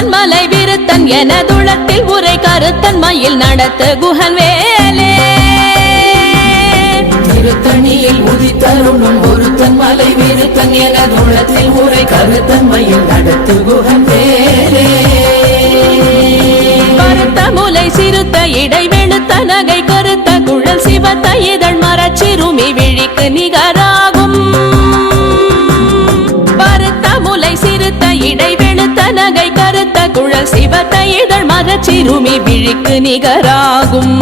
பொருத்தன் மலை விருத்தன் எனதுளத்தில் உரை கருத்தன் மயில் நடத்து குஹன் வேலே திருத்தணியில் உதித்தருளும் ஒருத்தன் மலை விருத்தன் எனதுளத்தில் உரை கருத்தன் மயில் நடத்து குஹன் வேலே கருத்த முலை சிறுத்த இடை வெளுத்த நகை கருத்த குழல் சிவத்த இதழ் மரச்சிறுமி விழிக்கு நிகராகும் பருத்த முலை சிறுத்த இடை வெளுத்த நகை கருத்த குழல் சிவத்த இதழ் மரச்சிறுமி விழிக்கு நிகராகும்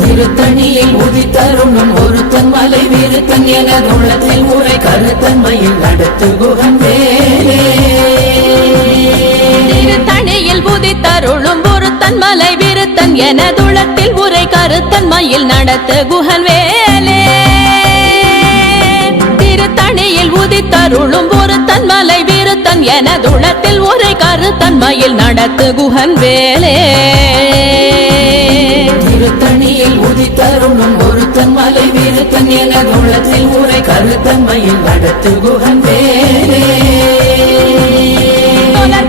திருத்தணியில் உதித்தருளும் ஒருத்தன் மலை விருத்தன் எனதுளத்தில் உரை கருத்தன் மயில் நடத்து குஹன் வேலே திருத்தணியில் உதித்தருளும் ஒருத்தன் மலை விருத்தன் எனதுளத்தில் உரை கருத்தன் மயில் நடத்து குஹன் வேலே திருத்தணியில் உதித்தருளும் ஒருத்தன் மலை விருத்தன் எனதுளத்தில் உரை கருத்தன் மயில் நடத்து குஹன் வேலே திருத்தணியில் உதித்தருளும் ஒருத்தன் மலை விருத்தன் எனதுளத்தில் உரை கருத்தன் மயில் நடத்து குஹன் வேலே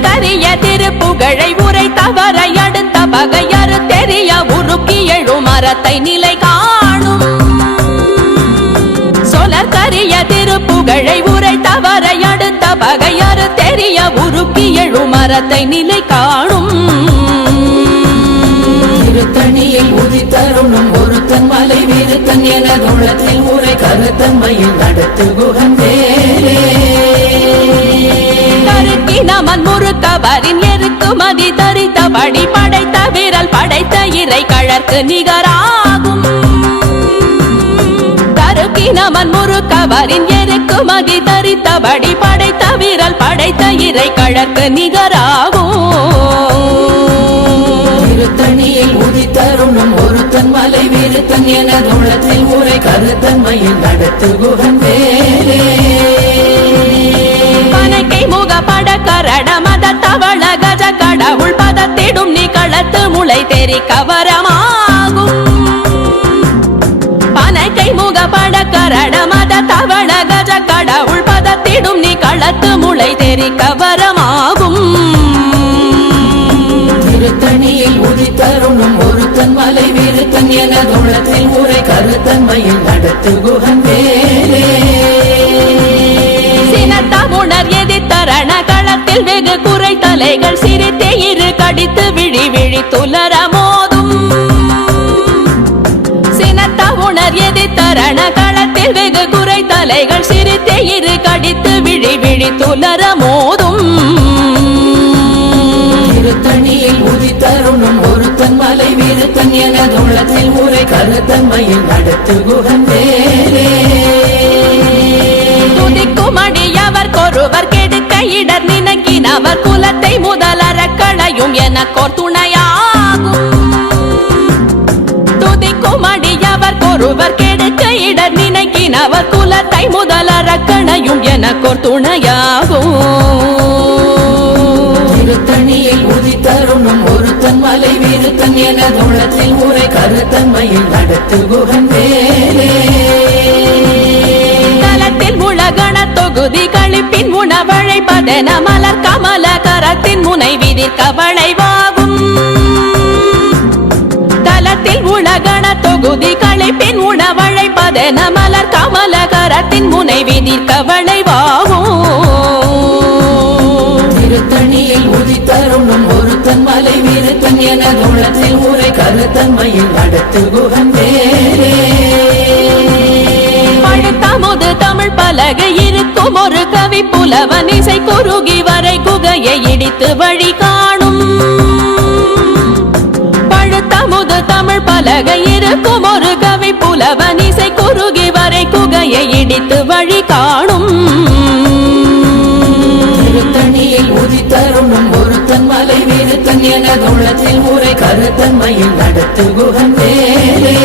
கரிய திருப்புகழை உரை தவறை அடுத்த பகையறு தெரிய உருக்கி எழும் மரத்தை நிலை காணும் சொலற்கரிய திருப்புகழை உரை தவறை அடுத்த பகையறு தெரிய உருக்கி எழும் மரத்தை நிலை காணும் திருத்தணியில் உதித்தருளும் ஒருத்தன் மலை விருத்தன் எனதுளத்தில் உரை கருத்தன் மயில் நடத்து குஹன் வேலே நமன் முறுக்கவரின் எருக்கு மதி தரித்தபடி படைத்த விரல் படைத்த இறை கழற்கு நிகராகும் தருக்கி நமன் முறுக்கவரின் எருக்கு மதி தரித்தபடி படைத்த விரல் படைத்த இறை கழற்கு நிகராகும் திருத்தணியில் உதித்தருளும் ஒருத்தன் மலை விருத்தன் எனதுளத்தில் உரை கருத்தன் மயில் நடத்து குஹன் வேலே பனக்கை முக பட கரட மத தவள கஜ கடவுள் பதத்திடும் நிகழத்து முளை தெரி கவரமாகும் பனக்கை முக பட கரட மத தவள கஜ கடவுள் பதத்திடும் நிகழத்து முளை தெரி கவரமாகும் திருத்தணியில் உதித்தருளும் ஒருத்தன் மலை விருத்தன் எனதுளத்தில் உரை கருத்தன் மயில் நடத்து குஹன் வேலே சினத்தமுணர் எதிர்த்தரண களத்தில் வெகு குறை தலைகள் சிரித்தே இரு கடித்து விழி விழி துலர மோதும் சினத்தமுணர் எதிர்த்தரண களத்தில் வெகு குறை தலைகள் சிரித்தே இரு கடித்து விழி விழி துலர மோதும் திருத்தணியில் உதித்தருளும் ஒருத்தன் மலை விருத்தன் எனதுளத்தில் உரை கருத்தன் மயில் நடத்து குஹன் வேலே துதிக்குமடியவர் கொருவர் கெடுக்க இடர் நினைக்கினவர் குலத்தை முதலற களையும் எனக்கோர் துணையாகும் துதிக்குமடியவர் கொருவர் கெடுக்க இடர் நினைக்கினவர் குலத்தை முதலற களையும் எனக்கோர் துணையாகும் திருத்தணியில் உதித்தருளும் ஒருத்தன் மலை விருத்தன் எனதுளத்தில் உரை கருத்தன் மயில் நடத்து குஹன் வேலே தலத்தில் உலகண தொகுதி கழிப்பின் உணவழைப்பதென மலர் கமல கரத்தின் முனை விதிர்க்க வளைவாகும் தலத்தில் உலகண தொகுதி கழிப்பின் உணவழைப்பதென மலர் கமல கரத்தின் முனை விதிர்க்க வளைவாகும் திருத்தணியில் உதித்தருளும் ஒருத்தன் மலை விருத்தன் எனதுளத்தில் உரை கருத்தன் மயில் நடத்து குஹன் வேலே பழுத்தமுது தமிழ் பலகை இருக்கும் ஒரு கவி புலவன் இசை குறுகி வரை குகையை இடித்து வழி காணும் பழுத்தமுது தமிழ் பலகை இருக்கும் ஒரு கவி புலவன் இசை குறுகி வரை குகையை இடித்து வழி காணும் திருத்தணியில் உதித்தருளும் ஒருத்தன் மலை விருத்தன் எனதுளத்தில் உரை கருத்தன் மயில் நடத்து குஹன் வேலே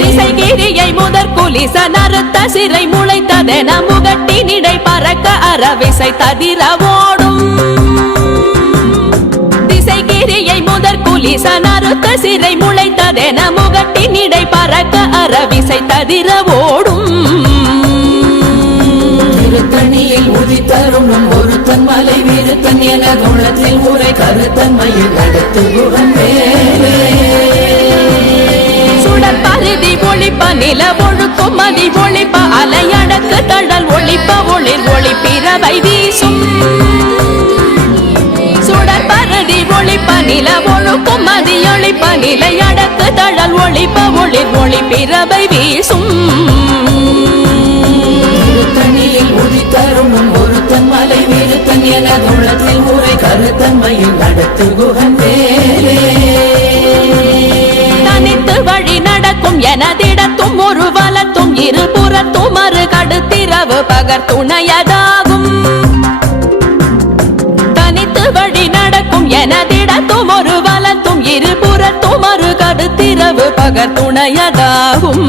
திசைகிரியை முதற் குலிச நறுத்த சிறை முளைத்ததென முகட்டினிடை பறக்க அறவிசை ததிர ஓடும் திசைகிரியை முதற் குலிச நறுத்த சிறை முளைத்ததென முகட்டினிடை பறக்க அறவிசை ததிர ஓடும் திருத்தணியில் உதித்தருளும் ஒருத்தன் மலை விருத்தன் எனதுள்ளத்தில் உரை கருத்தன்மையில் நடத்து குகன் வேலே சுடர் பருதி ஒளிப்ப நில ஒழுக்கும் மதி ஒளிப்ப அலையடக்கு தடல் ஒளிப்ப ஒளிர் ஒளி பிறவை வீசும் சுடர் பருதி ஒளிப்ப நில ஒழுக்கும் மதி ஒளிப்ப நிலையடக்கு தடல் ஒளிப்ப ஒளிர் ஒளி பிறவை வீசும் திருத்தணியில் உதித்தருணும் ஒருத்தன் மலை விருத்தன் எனதுள்ளத்தில் உரை கருத்தன்மையில் நடத்து குகன் வேலே தனித்து வழி நடக்கும் எனதிடத்தும் ஒரு வலத்தும் இருபுறத்தும் மறு கடுத்திரவு பகர் துணையதாகும் தனித்து வழி நடக்கும் எனதிடத்தும் ஒரு வலத்தும் இருபுறத்தும் மறு கடுத்திரவு பகர் துணையதாகும்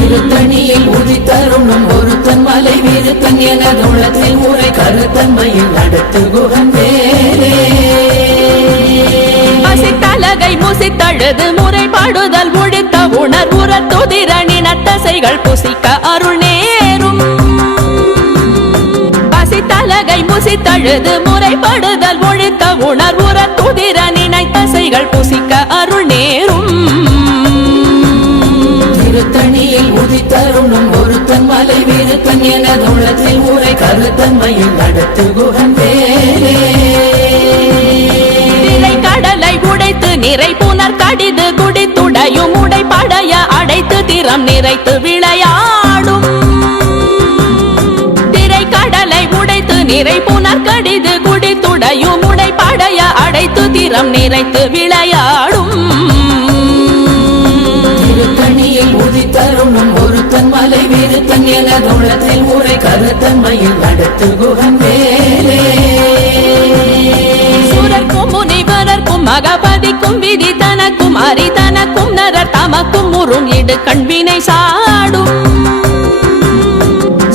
திருத்தணியில் உதித்தருணும் ஒருத்தன் மலை விருத்தன் எனதுள்ளத்தில் உரை கருத்தன்மையில் நடத்து குகன் வேலே பசித்தலகை முசித்தழுது முறைப்பாடுதல் ஒழித்த உணர்வுற துதிரணின தசைகள் புசிக்க அருள் நேரும் பசித்தலகை முசித்தழுது முறைப்படுதல் ஒழித்த உணர்வுற துதிரணின தசைகள் புசிக்க அருள் நேரும் திருத்தணியில் உதித்தருணும் ஒருத்தன் மலை விருத்தன் எனதுள்ளத்தில் உரை கருத்தன்மையில் நடத்து குகன் வேலே கடலை உடைத்து நிறை புனர் கடிது குடித்துடையும் உடைப்படைய அடைத்து திறம் நிறைத்து விளையாடும் திரை கடலை உடைத்து நிறை புனர் கடிது குடித்துடையும் உடைப்படைய அடைத்து திறம் நிறைத்து விளையாடும் திருத்தணியில் உதித்தருணும் ஒருத்தன் மலை விருத்தன் எனதுள்ளத்தில் உரை கருத்தன்மையில் நடத்து குகன் வேலே சுரர்க்கும் முனிவரர்க்கும் மகபதிக்கும் விதி தனக்கும் அரிதனக்கும் நரர் தமக்கும் உறும் இடு கண்வினை சாடும்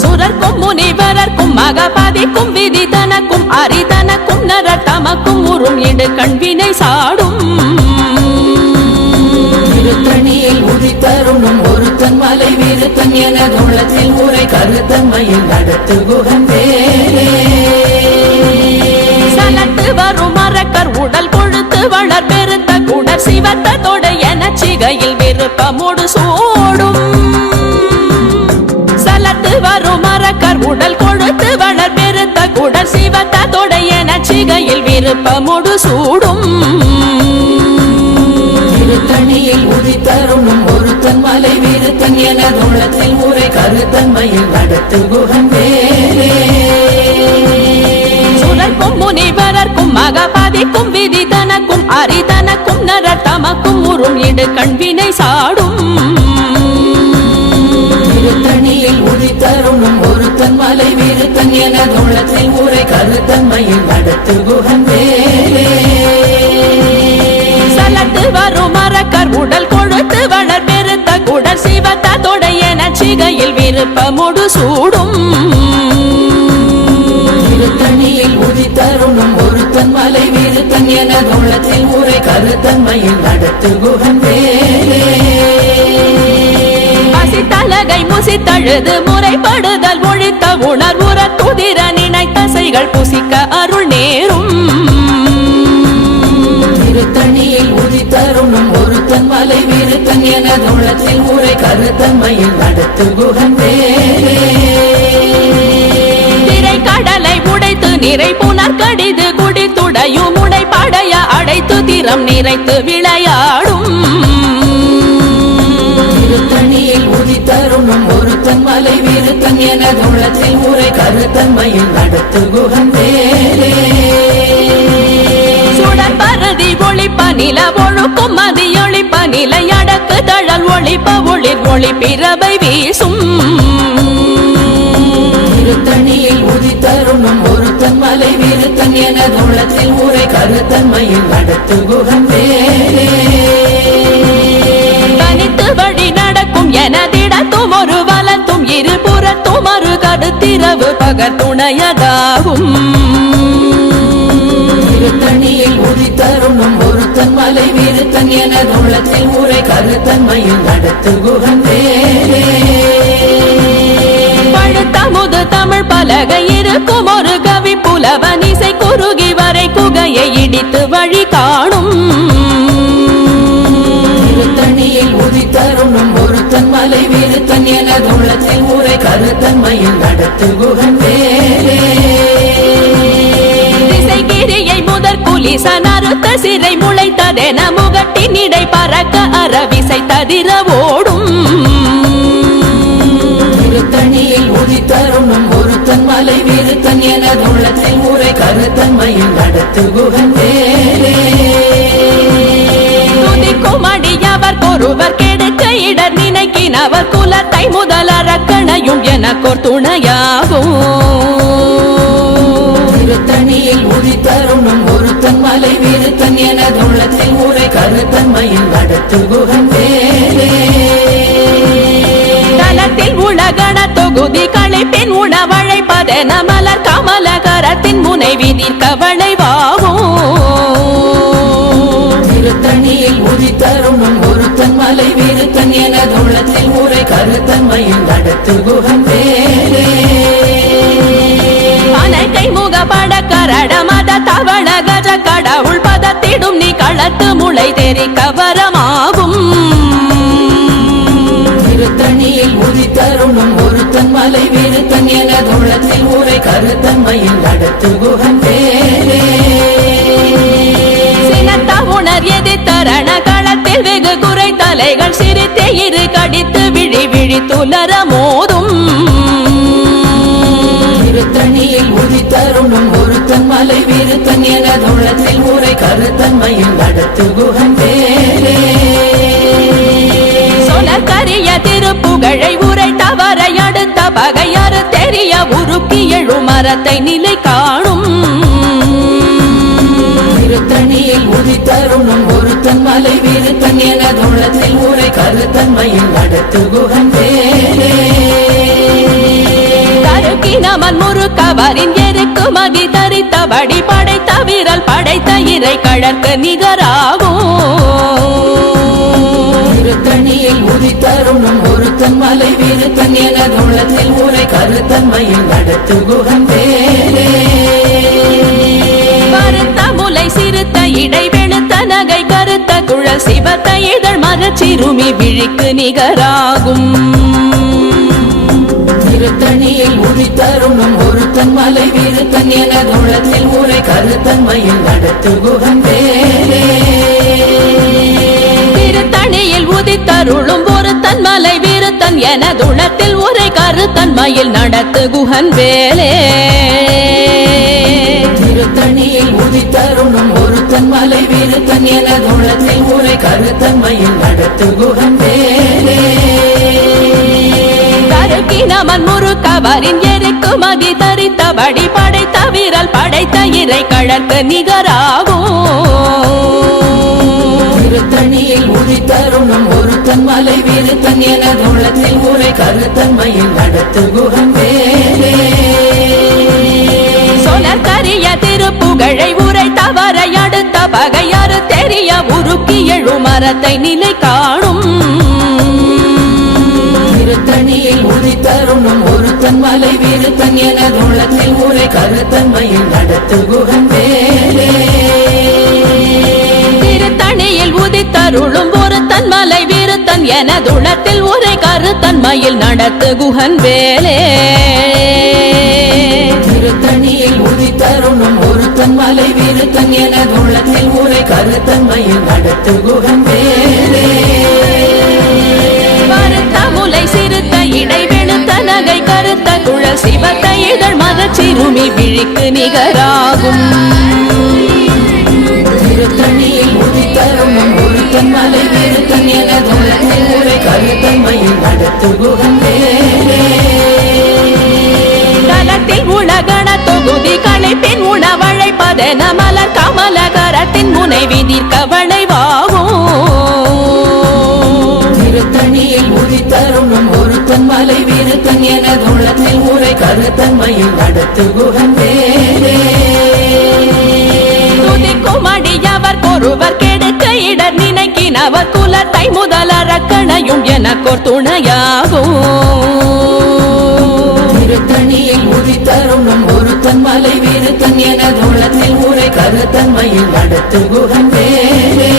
சுரர்க்கும் முனிவரர்க்கும் மகபதிக்கும் விதி தனக்கும் அரிதனக்கும் நரர் தமக்கும் உறும் இடு கண்வினை சாடும் திருத்தணியில் உதித்தருணும் ஒருத்தன் மலை விருத்தன் எனதுள்ளத்தில் உரை கருத்தன்மையில் நடத்து குகன் வேலே சலத்து வரும் மரக்கர் உடல் கொழுத்து வளர் பெருத்த குடர் சிவத்த தொடை என சிகையில் விருப்பமோடு சூடும் சலத்து வரும் மரக்கர் உடல் கொழுத்து வளர் பெருத்த குடர் சிவத்த தொடை என சிகையில் விருப்பமோடு சூடும் திருத்தணியில் உதித்தருணும் ஒருத்தன் மலை விருத்தன் எனதுள்ளத்தில் உரை கருத்தன்மையில் நடத்து குகன் வேலே சுரர்க்கும் முனிவரர்க்கும் மகபதிக்கும் விதி தனக்கும் அரிதனக்கும் நரர் தமக்கும் உறும் இடு கண்வினை சாடும் திருத்தணியில் உதித்தருணும் ஒருத்தன் மலை விருத்தன் எனதுள்ளத்தில் உரை கருத்தன்மையில் நடத்து குகன் வேலே சலத்து வரும் மரக்கர் உடல் கொழுத்து வளர் பெருத்த குடர் சிவத்த தொடை என சிகையில் விருப்பமோடு சூடும் திருத்தணியில் உதித்தருணும் ஒருத்தன் மலை விருத்தன் எனதுள்ளத்தில் உரை கருத்தன்மையில் நடத்து குகன் வேலே பசித்தலகை முசித்தழுது முறைப்படுதல் ஒழித்த உணர்வுற துதிர நினைத்தசைகள் புசிக்க அருள் நேரும் திருத்தணியில் உதித்தருணும் ஒருத்தன் மலை விருத்தன் எனதுள்ளத்தில் உரை கருத்தன்மையில் நடத்து குகன் வேலே திரை கடலை உடைத்து நிறை புனர் கடிது குடித்துடையும் உடைப்படைய அடைத்து திறம் நிறைத்து விளையாடும் திருத்தணியில் உதித்தருணும் ஒருத்தன் மலை விருத்தன் எனதுள்ளத்தில் உரை கருத்தன்மையில் நடத்து குகன் வேலே சுடர் பருதி ஒளிப்ப நில ஒழுக்கும் மதி ஒளிப்ப நிலையடக்கு தழல் ஒளிப்ப ஒளிர் ஒளி பிறவை வீசும் திருத்தணியில் உதித்தருணும் ஒருத்தன் மலை விருத்தன் எனதுள்ளத்தில் உரை கருத்தன்மையில் நடத்து குகன் வேலே தனித்து வழி நடக்கும் எனதிடத்தும் ஒரு வலத்தும் இருபுறத்தும் மறு கடுத்திரவு பகர் துணையதாகும் திருத்தணியில் உதித்தருணும் ஒருத்தன் மலை விருத்தன் எனதுள்ளத்தில் உரை கருத்தன்மையில் நடத்து குகன் வேலே பழுத்த கருத்தமுது தமிழ் பலகை இருக்கும் ஒரு கவி புலவன் இசை குறுகி வரை குகையை இடித்து வழி காணும் திருத்தணியில் உதித்தருணும் ஒருத்தன் மலை விருத்தன் எனது உள்ளத்தில் உரை கருத்தன்மையில் நடத்து குகன் வேலே திசைகிரியை முதற் குலிசன் அறுத்த சிறை முளைத்ததென முகட்டின் இடை பறக்க அறவிசை ததிர ஓடும் திருத்தணியில் உதித்தருணும் ஒருத்தன் மலை விருத்தன் எனது உள்ளத்தில் உரை கருத்தன்மையில் நடத்து குகன் வேலே துதிக்கும் அடியவர் ஒருவர் கெடுக்க இடர் நினைக்கினவர் குலத்தை முதல் அரக்கணையும் எனக்கோர் துணையாகும் திருத்தணியில் உதித்தருணும் ஒருத்தன் மலை விருத்தன் எனது உள்ளத்தில் உரை கருத்தன்மையில் நடத்து குகன் வேலே தலத்தில் உலகண தொகுதி களைப்பின் உணவழைப்பதென மலர் கமலகரத்தின் முனை விதிர் கவளைவாகும் திருத்தணியில் உதித்தருணும் ஒருத்தன் மலை விருத்தன் எனது உள்ளத்தில் உரை கருத்தன்மையில் நடத்து குகன் வேலே அனைக்கை முகப்பட கரட மத தவள கஜ கடவுள் பதத்திடும் நீ களத்து முளை தெரி கவரமாகும் திருத்தணியில் உதித்தருணும் ஒருத்தன் மலை விருத்தன் எனது உள்ளத்தில் உரை கருத்தன்மையில் நடத்து குகன் வேலே சினத்த உணர் எதிர்த்தரண களத்தில் வெகு குறை தலைகள் சிரித்தே இரு கடித்து விழி விழி துலர மோதும் திருத்தணியில் உதித்தருணும் ஒருத்தன் மலை விருத்தன் எனது உள்ளத்தில் உரை கருத்தன்மையில் நடத்து குகன் வேலே சொலக்கரிய திருப்புகழை உரை தவறை அடுத்த பகையாறு தெரிய உருக்கி எழு மரத்தை நிலை காணும் திருத்தணியில் உதித்தருணும் ஒருத்தன் மலை விருத்தன் எனது உள்ளத்தில் உரை கருத்தன்மையில் நடத்து குகன் வேலே தருக்கினமன் முறுக்கவரின் எருக்கு மதி தரித்தபடி படைத்த வீரல் படைத்த இறை கழற்கு நிகராகும் திருத்தணியில் உதித்தருணும் ஒருத்தன் மலை விருத்தன் எனது உள்ளத்தில் உரை கருத்தன்மையில் நடத்து குகன் வேலே கருத்த முலை சிறுத்த இடை வெளுத்த நகை கருத்த குழல் சிவத்த இதழ் மரச்சிறுமி விழிக்கு நிகராகும் திருத்தணியில் உதித்தருணும் ஒருத்தன் மலை விருத்தன் எனது உள்ளத்தில் உரை கருத்தன்மையில் நடத்து குகன் வேலே திருத்தணியில் உதித்தருளும் ஒருத்தன் மலை விருத்தன் எனதுளத்தில் உரை கருத்தன்மையில் நடத்து குகன் வேலே திருத்தணியில் உதித்தருணும் ஒருத்தன் மலை விருத்தன் எனது உள்ளத்தில் உரை கருத்தன்மையில் நடத்து குகன் வேலே தருக்கினமன் முறுக்கவரின் எருக்கு மதி தரித்தபடி படைத்த வீரல் படைத்த இறை கழற்கு நிகராகும் திருத்தணியில் உதித்தருணும் ஒருத்தன் மலை விருத்தன் எனது உள்ளத்தில் உரை கருத்தன்மையில் நடத்து குகன் வேலே சொலக்கரிய திருப்புகழை உரை தவறை அடுத்த பகையாறு தெரிய உருக்கி எழு மரத்தை நிலை காணும் திருத்தணியில் உதித்தருணும் ஒருத்தன் மலை விருத்தன் எனது உள்ளத்தில் உரை கருத்தன்மையில் நடத்து குகன் வேலே திருத்தணியில் உதித்தருளும் ஒருத்தன் மலை விருத்தன் எனதுளத்தில் உரை கருத்தன்மையில் நடத்து குகன் வேலே திருத்தணியில் உதித்தருணும் ஒருத்தன் மலை விருத்தன் எனது உள்ளத்தில் உரை கருத்தன்மையில் நடத்து குகன் வேலே கருத்த முலை சிறுத்த இடை வெளுத்த நகை கருத்த குழல் சிவத்த இதழ் மரச்சிறுமி விழிக்கு நிகராகும் திருத்தணியில் உதித்தருணும் ஒருத்தன் மலை விருத்தன் எனது உள்ளத்தில் உரை கருத்தன்மையில் நடத்து குகன் வேலே தலத்தில் உலகண தொகுதி களைப்பின் உணவழைப்பதென மலர் கமலகரத்தின் முனை விதிர் கவளைவாகும் திருத்தணியில் உதித்தருணும் ஒருத்தன் மலை விருத்தன் எனது உள்ளத்தில் உரை கருத்தன்மையில் நடத்து குகன் வேலே துதிக்கும் அடியவர் ஒருவர் கெடுக்க இடர் நினைக்கினவர் குலத்தை முதல் அரக்கணையும் எனக்கோர் துணையாகும் திருத்தணியில் உதித்தருணும் ஒருத்தன் மலை வீருத்தன் எனதுளத்தில் ஊரை கருத்தன்மையில் நடத்து குகன் வேலே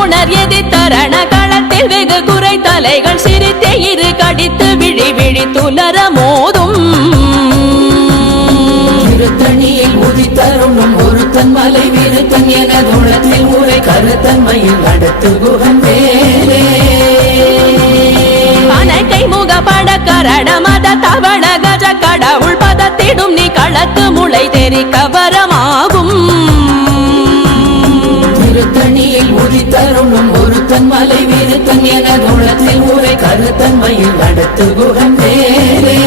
உணர் எதி தரண களத்தில் வெகு குறை தலைகள் சிரித்தே இரு கடித்து விழி விழி துலர மோதும் திருத்தணியில் உதித்தருணும் ஒருத்தன் மலை வீருத்தன் எனதுளத்தில் ஊரை கருத்தன்மையில் நடத்து குகன் வேலே கை முக பட கரண மத தவண கஜ கடவுள் பதத்திடும் நீ களத்து முளை தெரி கவரமாகும் திருத்தணியில் உதித்தருணும் ஒருத்தன் மலை வீருத்தன் எனதுளத்தில் ஊரை கருத்தன்மையில் நடத்து குகன் வேலே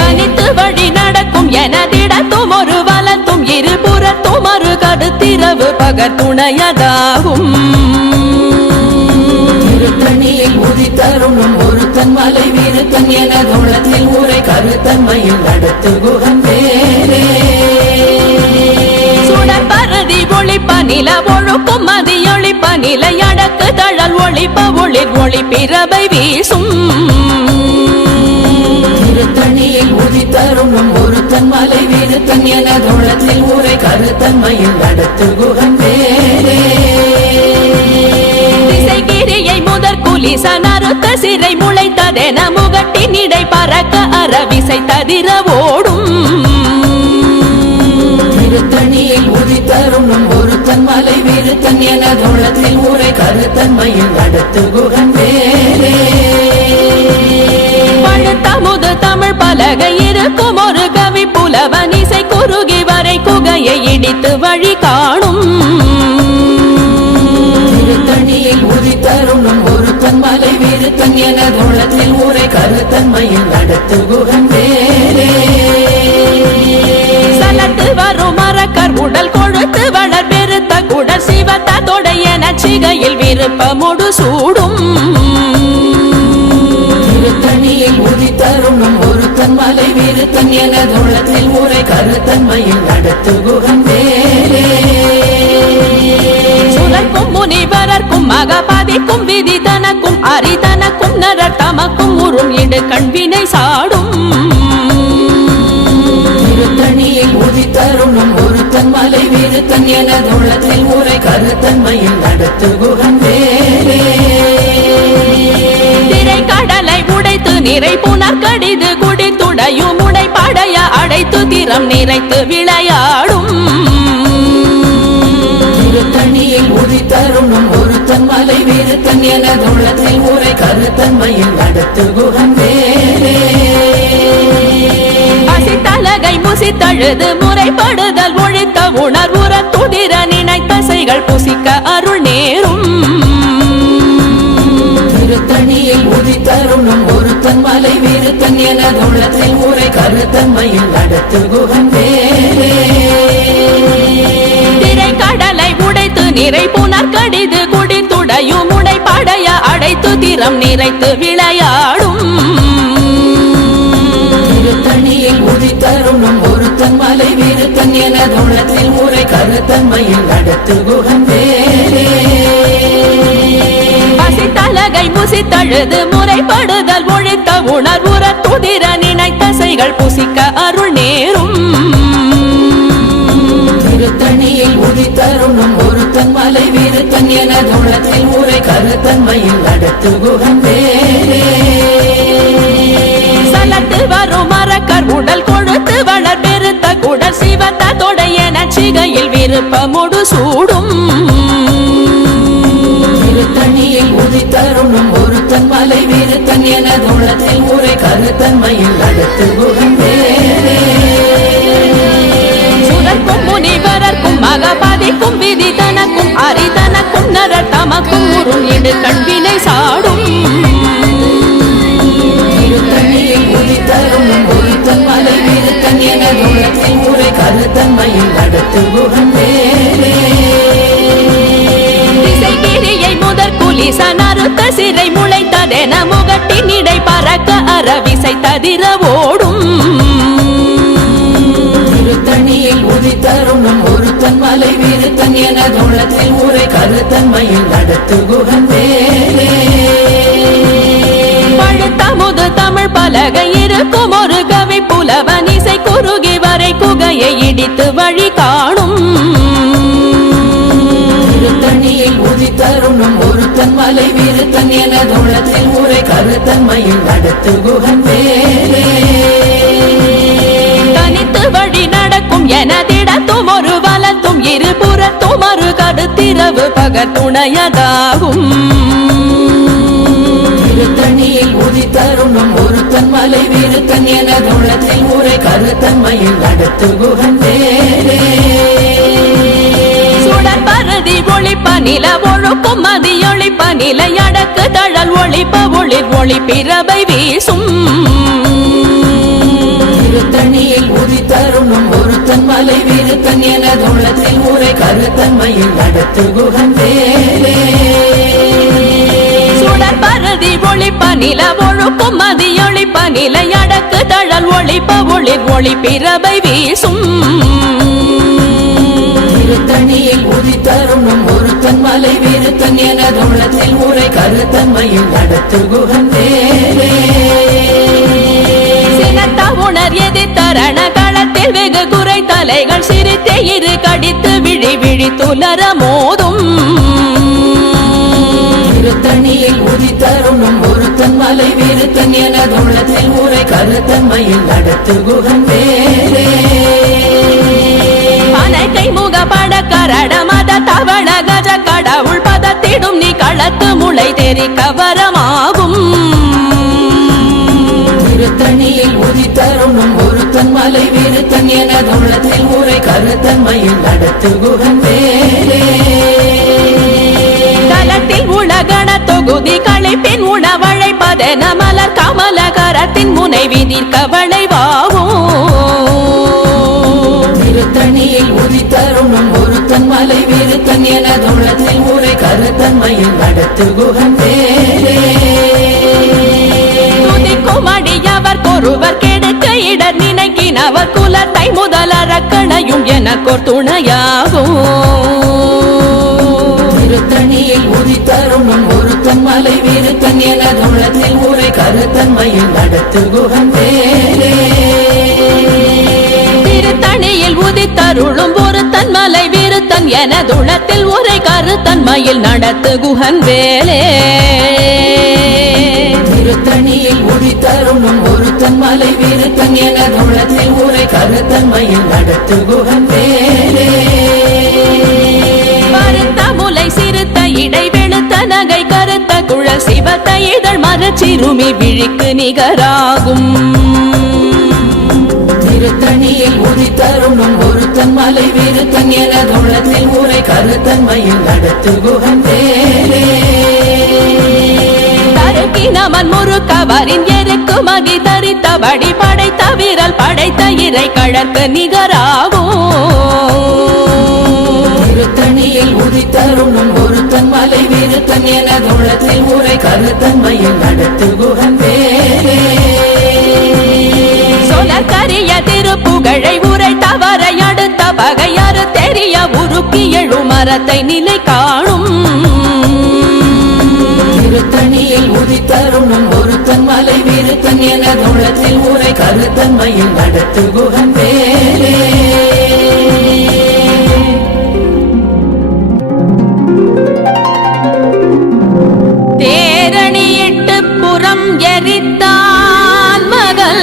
தனித்து வழி நடக்கும் எனதிடத்தும் ஒரு வலத்தும் இருபுறத்தும் ஒரு கருத்திரவு பகர் துணையதாகும் திருத்தணியில் உதித்தருணும் ஒருத்தன் மலை வீருத்தன் எனதுளத்தில் ஊரை கருத்தன்மையில் நடத்து குகன் வேலே சுடற்பருதி ஒளிப்ப நில ஒழுக்கும் மதியொளிப்ப நிலை அடக்கு தழல் ஒளிப்ப ஒளிர் ஒளி பிறவை வீசும் திருத்தணியில் உதித்தருணும் ஒருத்தன் மலை வீருத்தன் எனதுளத்தில் ஊரை கருத்தன்மையில் நடத்து குகன் வேலே திசைகிரியை முதற் குலிசன் அறுத்த சிறை முளைத்ததென முகட்டின் இடை பறக்க அறவிசை ததிர ஓடும் திருத்தணியில் உதித்தருணும் ஒருத்தன் மலை வீருத்தன் எனதுளத்தில் ஊரை கருத்தன்மையில் நடத்து குகன் வேலே பழுத்தமுது தமிழ் பலகை இருக்கும் ஒரு கவி புலவன் இசை குறுகி வரை குகையை இடித்து வழி காணும் திருத்தணியில் உதித்தருணும் ஒருத்தன் மலை வீருத்தன் எனதுளத்தில் ஊரை கருத்தன்மையில் நடத்து குகன் வேலே சலத்து வரும் மரக்கர் உடல் கொழுத்து வளர் பெருத்த குடல் சிவத்த தொடைய நச்சிகையில் விருப்பமுடு சூடும் திருத்தணியில் உதித்தருணும் ஒருத்தன் மலை வீருத்தன் எனதுளத்தில் ஊரை கருத்தன்மையில் நடத்து குகன் வேலே சுழற்கும் முனிவரர்க்கும் மகபாதிக்கும் விதி தனக்கும் அரிதனக்கும் நரர் தமக்கும் உறும் இடு கண்வினை சாடும் திருத்தணியில் உதித்தருணும் ஒருத்தன் மலை வீருத்தன் எனதுளத்தில் ஊரை கருத்தன்மையில் நடத்து குகன் வேலே திரை கடலை உடைத்து நிறை புனர் கடிது குடித்துடையும் உடை படைய அடைத்து திறம் நிறைத்து விளையாடும் திருத்தணியில் உதித்தருணும் ஒருத்தன் மலை வீருத்தன் எனதுளத்தில் ஊரை கருத்தன்மையில் நடத்து குகன் வேலே பசித்தலகை முசித்தழுது முறைப்படுதல் ஒழித்த உணர்வுற துதிர நினைத்தசைகள் புசிக்க அருள் நேரும் திருத்தணியில் உதித்தருணும் ஒருத்தன் மலை வீருத்தன் எனதுளத்தில் ஊரை கருத்தன்மையில் நடத்து குகன் வேலே திரை கடலை உடைத்து நிறை புனர் கடிது குடித்துடையும் உடை படைய அடைத்து திறம் நிறைத்து விளையாடும் திருத்தணியில் உதித்தருணும் ஒருத்தன் மலை வீருத்தன் எனதுளத்தில் ஊரை கருத்தன்மையில் நடத்து குகன் வேலே பசித்தலகை முசித்தழுது முறைப்படுதல் ஒழித்த உணர்வுற துதிர நினைத்தசைகள் புசிக்க அருள் நேரும் திருத்தணியில் உதித்தருணும் ஒருத்தன் மலை வீருத்தன் எனதுளத்தில் ஊரை கருத்தன்மையில் நடத்து குகன் வேலே சலத்து வரும் மரக்கர் உடல் கொழுத்து வளர் பெருத்த குடல் சிவத்த தொடைய நச்சிகையில் விருப்பமுடு சூடும் திருத்தணியில் உதித்தருணும் ஒருத்தன் மலை வீருத்தன் எனதுளத்தில் ஊரை கருத்தன்மையில் நடத்து குகன் வேலே சுழற்கும் முனிவரர்க்கும் மகபாதிக்கும் விதி தனக்கும் அரிதனக்கும் நரர் தமக்கும் உறும் இடு கண்வினை சாடும் திருத்தணியில் உதித்தருணும் ஒருத்தன் மலை வீருத்தன் எனதுளத்தில் ஊரை கருத்தன்மையில் நடத்து குகன் வேலே திசைகிரியை முதற் குலிசன் அறுத்த சிறை முளைத்ததென முகட்டின் இடை பறக்க அறவிசை ததிர ஓடும் திருத்தணியில் உதித்தருணும் ஒருத்தன் மலை வீருத்தன் எனதுளத்தில் ஊரை கருத்தன்மையில் நடத்து குகன் வேலே பலகை இருக்கும் ஒரு கவி புலவன் இசை குறுகி வரை குகையை இடித்து வழி காணும் திருத்தணியில் உதித்தருணும் ஒருத்தன் மலை விருத்தன் எனதுள்ளத்தில் உரை கருத்தன்மையில் நடத்து குகன் வேலே தனித்து வழி நடக்கும் எனதிடத்தும் ஒரு வலத்தும் இருபுறத்தும் ஒரு கடுத்திரவு பகத்துணையதாகும் திருத்தணியில் உதித்தருணும் ஒருத்தன் மலை விருத்தன் எனதுள்ளத்தில் உரை கருத்தன்மையில் நடத்து குகன் வேலே சுடர் பரதி ஒளிப்ப நில ஒழுக்கும் மதியொளிப்ப நிலை அடக்கு தழல் ஒளிப்ப ஒளிர் ஒளி பிறவை வீசும் திருத்தணியில் உதித்தருணும் ஒருத்தன் மலை விருத்தன் எனதுள்ளத்தில் உரை கருத்தன்மையில் நடத்து குகன் வேலே சுடர் பரதி ஒளிப்ப நில ஒழுக்கும் மதியொளிப்ப நிலை அடக்கு தழல் ஒளிப்ப ஒளிர் ஒளி பிறவை வீசும் திருத்தணியில் உதித்தருணும் ஒருத்தன் மலை விருத்தன் எனதுள்ளத்தில் உரை கருத்தன்மையில் நடத்து குகன் வேலே சினத்த உணர் எதிர்த்தரண களத்தில் வெகு குறை தலைகள் சிரித்தே இரு கடித்து விழி விழி துலர மோதும் திருத்தணியில் உதித்தருணும் ஒருத்தன் மலை விருத்தன் எனதுள்ளத்தில் உரை கருத்தன்மையில் நடத்து குகன் வேலே கை முக பட கரட மத தவள கஜ கடவுள் பதத்திடும் நீ களத்து முளை தெரி கவரமாகும் திருத்தணியில் உதித்தருணும் ஒருத்தன் மலை விருத்தன் எனதுள்ளத்தில் உரை கருத்தன்மையில் நடத்து குகன் வேலே தலத்தில் உலகண தொகுதி களைப்பின் உணவழைப்பதென மலர் கமல கரத்தின் முனை விதிர் கவளைவாகும் திருத்தணியில் உதித்தருணும் ஒருத்தன் மலை விருத்தன் எனதுள்ளத்தில் உரை கருத்தன்மையில் நடத்து குகன் வேலே துதிக்கும் அடியவர் கொருவர் கெடுக்க இடர் நினைக்கினவர் குலத்தை முதலறக்கணையும் எனக்கோர் துணையாகும் திருத்தணியில் உதித்தருணும் ஒருத்தன் மலை விருத்தன் எனதுள்ளத்தில் உரை கருத்தன்மையில் நடத்து குகன் வேலே திருத்தணியில் உதித்தருளும் ஒருத்தன் மலை விருத்தன் எனதுளத்தில் உரை கருத்தன்மையில் நடத்து குகன் வேலே திருத்தணியில் உதித்தருணும் ஒருத்தன் மலை விருத்தன் எனதுள்ளத்தில் உரை கருத்தன்மையில் நடத்து குகன் வேலே கருத்த முலை சிறுத்த இடை வெளுத்த நகை கருத்த குழல் சிவத்த இதழ் மரச்சிறுமி விழிக்கு நிகராகும் திருத்தணியில் உதித்தருணும் ஒருத்தன் மலை விருத்தன் எனதுள்ளத்தில் உரை கருத்தன்மையில் நடத்து குகன் வேலே தருக்கினவன் முறுக்கவரின் எருக்கு மகி தரித்தபடி படைத்த விரல் படைத்த இறை கழற்கு நிகராகும் திருத்தணியில் உதித்தருணும் ஒருத்தன் மலை விருத்தன் எனதுள்ளத்தில் உரை கருத்தன்மையில் நடத்து குகன் வேலே சொலக்கரிய திருப்புகழை உரை தவறை அடுத்த பகையறு தெரிய உருக்கி எழு மரத்தை நிலை காணும் திருத்தணியில் உதித்தருணும் ஒருத்தன் மலை விருத்தன் எனதுள்ளத்தில் உரை கருத்தன்மையில் நடத்து குகன் வேலே தேரணியிட்டு புறம் எரித்தான் மகள்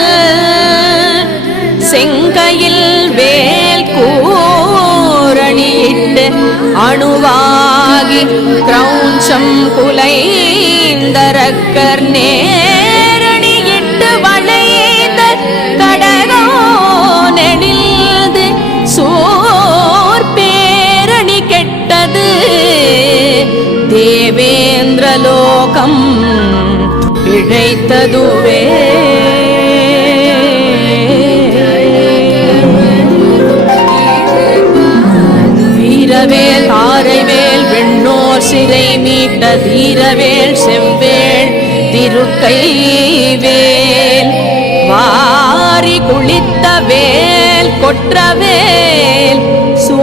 செங்கையில் வேல் கூரணியிட்டு அணுவாகி கிரௌஞ்சம் குலைந்தரக்கர் நேரணியிட்டு வளைந்த கடகோ நெடில்து சோர் பேரணி கெட்டது தேவேந்திரலோகம் பிழைத்ததுவே வீரவேல் தாரைவேல் வெண்ணோர் சிறை மீட்ட தீரவேல் செவ்வேள் திருக்கைவேல் வாரி குளித்த வேல் கொற்றவேல் சூ